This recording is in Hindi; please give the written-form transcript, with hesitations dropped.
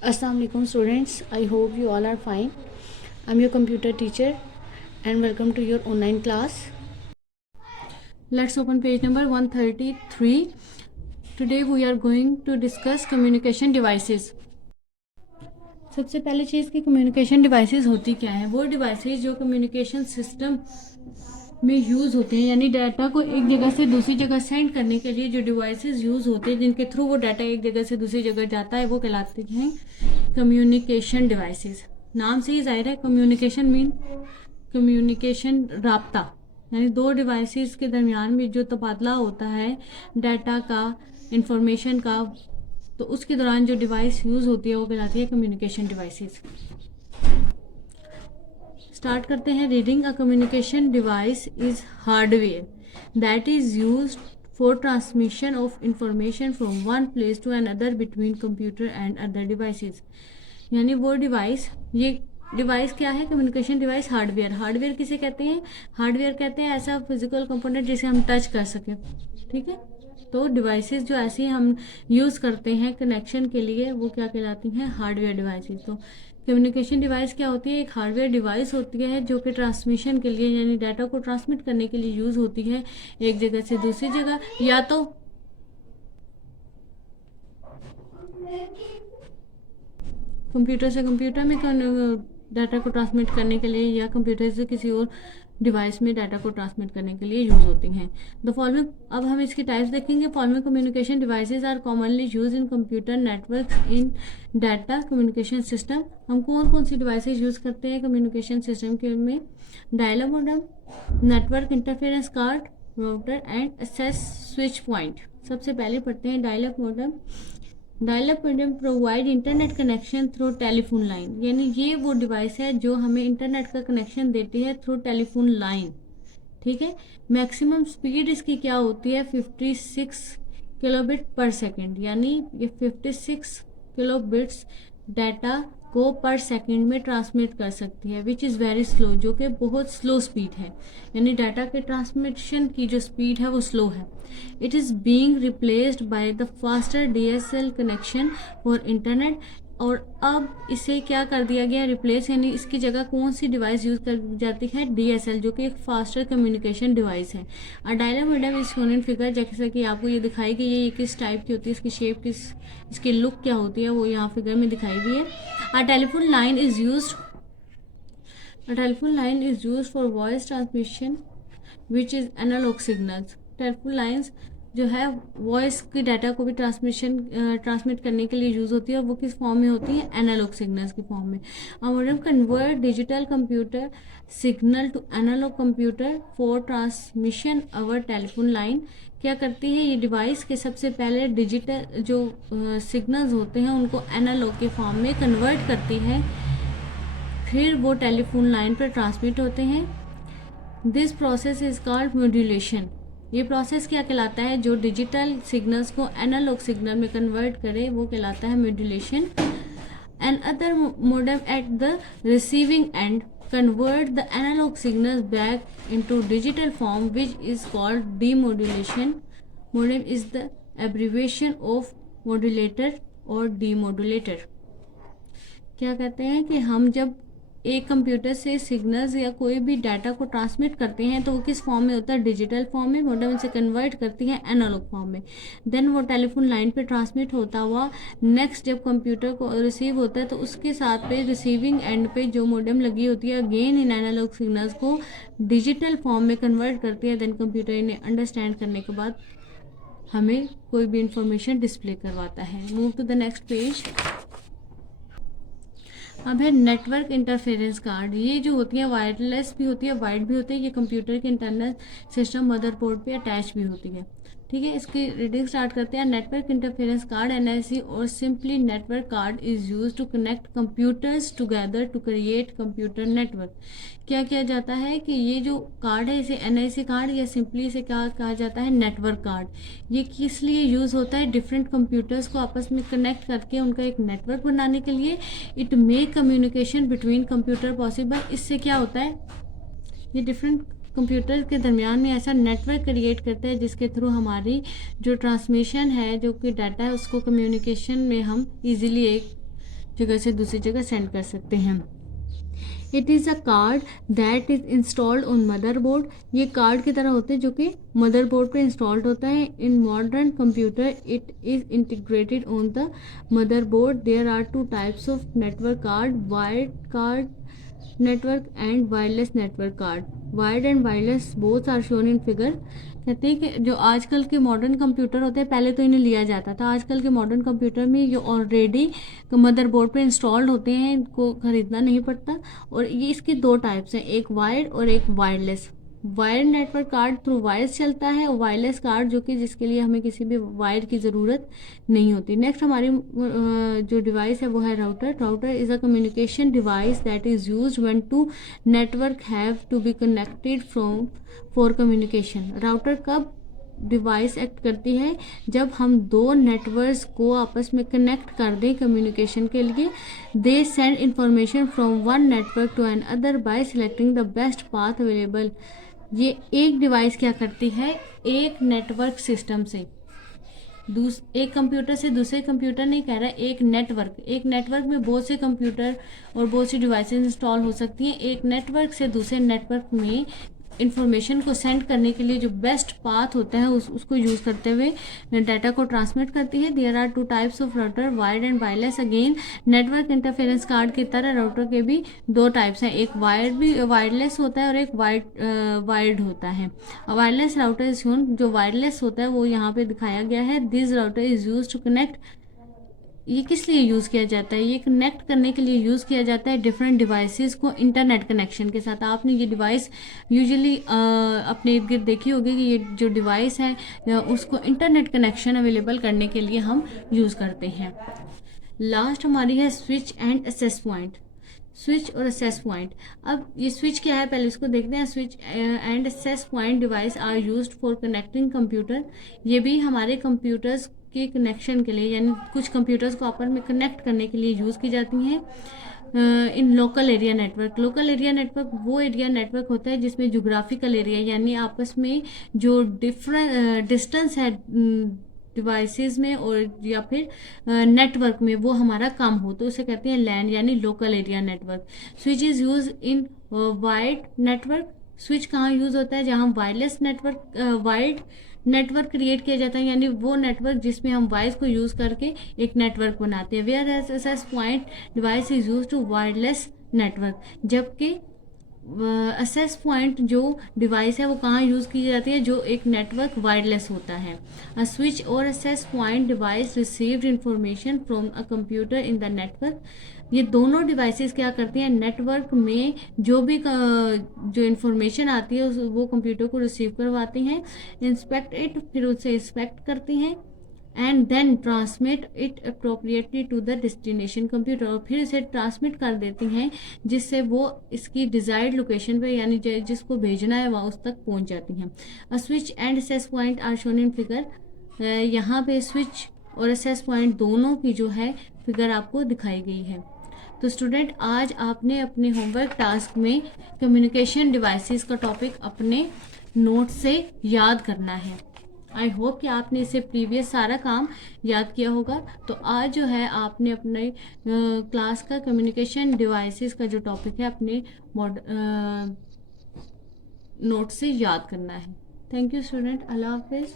Assalamu alaikum students. I hope you all are fine. I'm your computer teacher and welcome to your online class. Let's open page number 133. Today we are going to discuss communication devices. सबसे पहले चीज़ की कम्युनिकेशन डिवाइसेस होती क्या है। वो डिवाइसेस जो कम्युनिकेशन सिस्टम में यूज़ होते हैं, यानी डाटा को एक जगह से दूसरी जगह सेंड करने के लिए जो डिवाइसेस यूज़ होते हैं, जिनके थ्रू वो डाटा एक जगह से दूसरी जगह जाता है, वो कहलाते हैं कम्युनिकेशन डिवाइसेस। नाम से ही जाहिर है, कम्युनिकेशन मीन कम्युनिकेशन, राब्ता, यानी दो डिवाइसेस के दरमियान में जो तबादला होता है डाटा का, इंफॉर्मेशन का, तो उसके दौरान जो डिवाइस यूज़ होती है वो कहलाती है कम्युनिकेशन डिवाइसेस। स्टार्ट करते हैं। Reading a communication device is hardware that is used for transmission of information from one place to another between computer and other devices. यानी वो डिवाइस, ये डिवाइस क्या है? Communication device hardware. हार्डवेयर किसे कहते हैं? हार्डवेयर कहते हैं ऐसा फिजिकल कंपोनेंट जिसे हम टच कर सकें। ठीक है, तो डिवाइसेस जो ऐसी हम यूज़ करते हैं कनेक्शन के लिए, वो क्या कहलाती हैं? Hardware devices. तो कम्युनिकेशन डिवाइस क्या होती है? एक हार्डवेयर डिवाइस होती है जो कि ट्रांसमिशन के लिए, यानी डाटा को ट्रांसमिट करने के लिए यूज़ होती है एक जगह से दूसरी जगह, या तो कंप्यूटर से कंप्यूटर में डाटा को ट्रांसमिट करने के लिए, या कंप्यूटर से किसी और डिवाइस में डाटा को ट्रांसमिट करने के लिए यूज़ होती हैं। द फॉलोइंग, अब हम इसकी टाइप्स देखेंगे। Following communication devices are commonly use in computer networks in data communication system. हम कौन कौन सी डिवाइसेस यूज़ करते हैं कम्युनिकेशन सिस्टम के में? Dialer modem, network interference card, router and access switch point. सबसे पहले पढ़ते हैं dialer modem. Dialup modem provide internet connection through telephone line, यानी ये वो डिवाइस है जो हमें इंटरनेट का कनेक्शन देती है थ्रू टेलीफोन लाइन। ठीक है, मैक्सिमम स्पीड इसकी क्या होती है? 56 किलोबिट पर सेकेंड, यानी ये 56 किलोबिट्स डाटा को पर सेकेंड में ट्रांसमिट कर सकती है, विच इज़ वेरी स्लो, जो कि बहुत स्लो स्पीड है, यानी डाटा के ट्रांसमिशन की जो स्पीड है वो स्लो है। It is being replaced by the faster DSL connection for internet. और अब इसे क्या कर दिया गया? रिप्लेस, यानी इसकी जगह कौन सी डिवाइस यूज़ कर जाती है? DSL, जो कि एक फास्टर कम्युनिकेशन डिवाइस है। और dialer modem is shown in figure, जैसे कि आपको ये दिखाई गई है, ये किस टाइप की होती है, इसकी शेप किस, इसकी लुक क्या होती है, वो यहाँ फिगर में दिखाई गई है। A telephone line is used. A telephone line is used for voice transmission, which is analog signals. Telephone lines जो है वॉइस की डाटा को भी ट्रांसमिट करने के लिए यूज़ होती है, और वो किस फॉर्म में होती है? एनालॉग सिग्नल्स की फॉर्म में। A modern convert digital computer signal to analogue computer for transmission over telephone line. क्या करती है ये डिवाइस के? सबसे पहले डिजिटल जो सिग्नल्स होते हैं उनको एनालॉग के फॉर्म में कन्वर्ट करती है, फिर वो टेलीफोन लाइन पर ट्रांसमिट होते हैं। This process is called modulation. ये प्रोसेस क्या कहलाता है? जो डिजिटल सिग्नल्स को एनालॉग सिग्नल में कन्वर्ट करे वो कहलाता है modulation. And other modem at the receiving end convert the analog signals back into digital form, which is called demodulation. Modem is the abbreviation of modulator or demodulator. क्या कहते हैं कि हम जब एक कंप्यूटर से सिग्नल्स या कोई भी डाटा को ट्रांसमिट करते हैं तो वो किस फॉर्म में होता है? डिजिटल फॉर्म में। मॉडेम से कन्वर्ट करती है एनालॉग फॉर्म में, देन वो टेलीफोन लाइन पे ट्रांसमिट होता हुआ नेक्स्ट जब कंप्यूटर को रिसीव होता है तो उसके साथ पे रिसीविंग एंड पे जो मॉडेम लगी होती है अगेन इन एनालॉग सिग्नल्स को डिजिटल फॉर्म में कन्वर्ट करती है। देन कंप्यूटर इन्हें अंडरस्टैंड करने के बाद हमें कोई भी इंफॉर्मेशन डिस्प्ले करवाता है। Move to the next page. अब है नेटवर्क इंटरफेरेंस कार्ड। ये जो होती है वायरलेस भी होती है, वाइड भी होती है। ये कंप्यूटर के इंटरनल सिस्टम मदरबोर्ड पे अटैच भी होती है। ठीक है, इसकी रीडिंग स्टार्ट करते हैं। नेटवर्क इंटरफेरेंस कार्ड NIC और simply network card is use to connect computers together to create computer network. क्या किया जाता है कि ये जो कार्ड है इसे NIC कार्ड या सिंपली इसे क्या कहा जाता है? Network card. ये किस लिए यूज़ होता है? डिफरेंट कंप्यूटर्स को आपस में कनेक्ट करके उनका एक नेटवर्क बनाने के लिए। It make communication between computer possible. इससे क्या होता है? ये डिफरेंट कंप्यूटर के दरमियान में ऐसा नेटवर्क क्रिएट करता है जिसके थ्रू हमारी जो ट्रांसमिशन है, जो कि डाटा है, उसको कम्युनिकेशन में हम इजीली एक जगह से दूसरी जगह सेंड कर सकते हैं। It is a card that is installed on motherboard. ये कार्ड की तरह होते हैं जो कि मदरबोर्ड पे इंस्टॉल्ड होता है। In modern computer it is integrated on the motherboard. There are two types of network card, wired card network and wireless network card. Wired and wireless both are shown in figure. कहते हैं कि जो आजकल के मॉडर्न कंप्यूटर होते हैं, पहले तो इन्हें लिया जाता था, आजकल के मॉडर्न कंप्यूटर में जो ऑलरेडी मदरबोर्ड पे इंस्टॉल्ड होते हैं इनको खरीदना नहीं पड़ता। और ये इसके दो टाइप्स हैं, एक वायर्ड और एक wireless. Wired network card through wires चलता है, और वायरलेस कार्ड जो कि जिसके लिए हमें किसी भी वायर की ज़रूरत नहीं होती। नेक्स्ट हमारी जो डिवाइस है वो है router. Router is a communication device that is used when two network have to be connected from for communication. Router कब डिवाइस एक्ट करती है? जब हम दो नेटवर्क्स को आपस में कनेक्ट कर दें कम्युनिकेशन के लिए। They send information from one network to another by selecting the best path available. ये एक डिवाइस क्या करती है, एक नेटवर्क सिस्टम से एक कंप्यूटर से दूसरे कंप्यूटर नहीं कह रहा, एक नेटवर्क में बहुत से कंप्यूटर और बहुत सी डिवाइसेस इंस्टॉल हो सकती हैं। एक नेटवर्क से दूसरे नेटवर्क में इंफॉर्मेशन को सेंड करने के लिए जो बेस्ट पाथ होता है उसको यूज़ करते हुए डाटा को ट्रांसमिट करती है। There are two types of router, wired and wireless. Again network interference card की तरह राउटर के भी दो टाइप्स हैं, एक वायरलेस होता है और एक वायर्ड होता है। वायरलेस राउटर इज शोन, जो वायरलेस होता है वो यहाँ पे दिखाया गया है। This router is use to connect. ये किस लिए यूज़ किया जाता है? ये कनेक्ट करने के लिए यूज़ किया जाता है डिफरेंट डिवाइसेस को इंटरनेट कनेक्शन के साथ। आपने ये डिवाइस यूजुअली अपने इर्द गिर्द देखी होगी कि ये जो डिवाइस है उसको इंटरनेट कनेक्शन अवेलेबल करने के लिए हम यूज़ करते हैं। लास्ट हमारी है switch and access point. Switch और एक्सेस पॉइंट। अब ये स्विच क्या है पहले इसको देखते हैं। Switch and access point device are used for connecting computer. ये भी हमारे कंप्यूटर्स के कनेक्शन के लिए, यानी कुछ कंप्यूटर्स को आपस में कनेक्ट करने के लिए यूज़ की जाती हैं। In local area network. Local area network वो एरिया नेटवर्क होता है जिसमें जोग्राफिकल एरिया यानी आपस में जो डिस्टेंस है डिवाइसेस में और या फिर नेटवर्क में वो हमारा कम हो, तो उसे कहते हैं लैन यानी local area network. Switch is use in wired network. Switch कहाँ यूज़ होता है? जहाँ wireless network wired network create किया जाता है, यानी वो नेटवर्क जिसमें हम वायर्स को यूज़ करके एक नेटवर्क बनाते हैं। Where access point device is use to wireless network. जबकि एक्सेस पॉइंट जो डिवाइस है वो कहाँ यूज़ की जाती है? जो एक नेटवर्क वायरलेस होता है। अ स्विच और access point device received information from a computer in the network. ये दोनों डिवाइसेस क्या करती हैं? नेटवर्क में जो भी जो इंफॉर्मेशन आती है वो कंप्यूटर को रिसीव करवाती हैं, इंस्पेक्ट इट, फिर उसे इंस्पेक्ट करती हैं and then transmit it appropriately to the destination computer. और फिर इसे ट्रांसमिट कर देती हैं जिससे वो इसकी डिजायर्ड लोकेशन पे यानी जिसको भेजना है वहाँ उस तक पहुँच जाती हैं। A switch and access point are shown in figure. यहाँ पे स्विच और एक्सेस पॉइंट दोनों की जो है फिगर आपको दिखाई गई है। तो स्टूडेंट आज आपने अपने होमवर्क टास्क में कम्युनिकेशन डिवाइसेस का टॉपिक अपने नोट से याद करना है। आई होप कि आपने इससे प्रीवियस सारा काम याद किया होगा। तो आज जो है आपने अपने क्लास का कम्युनिकेशन डिवाइसेस का जो टॉपिक है अपने नोट से याद करना है। Thank you student. अल्लाह हाफिज़।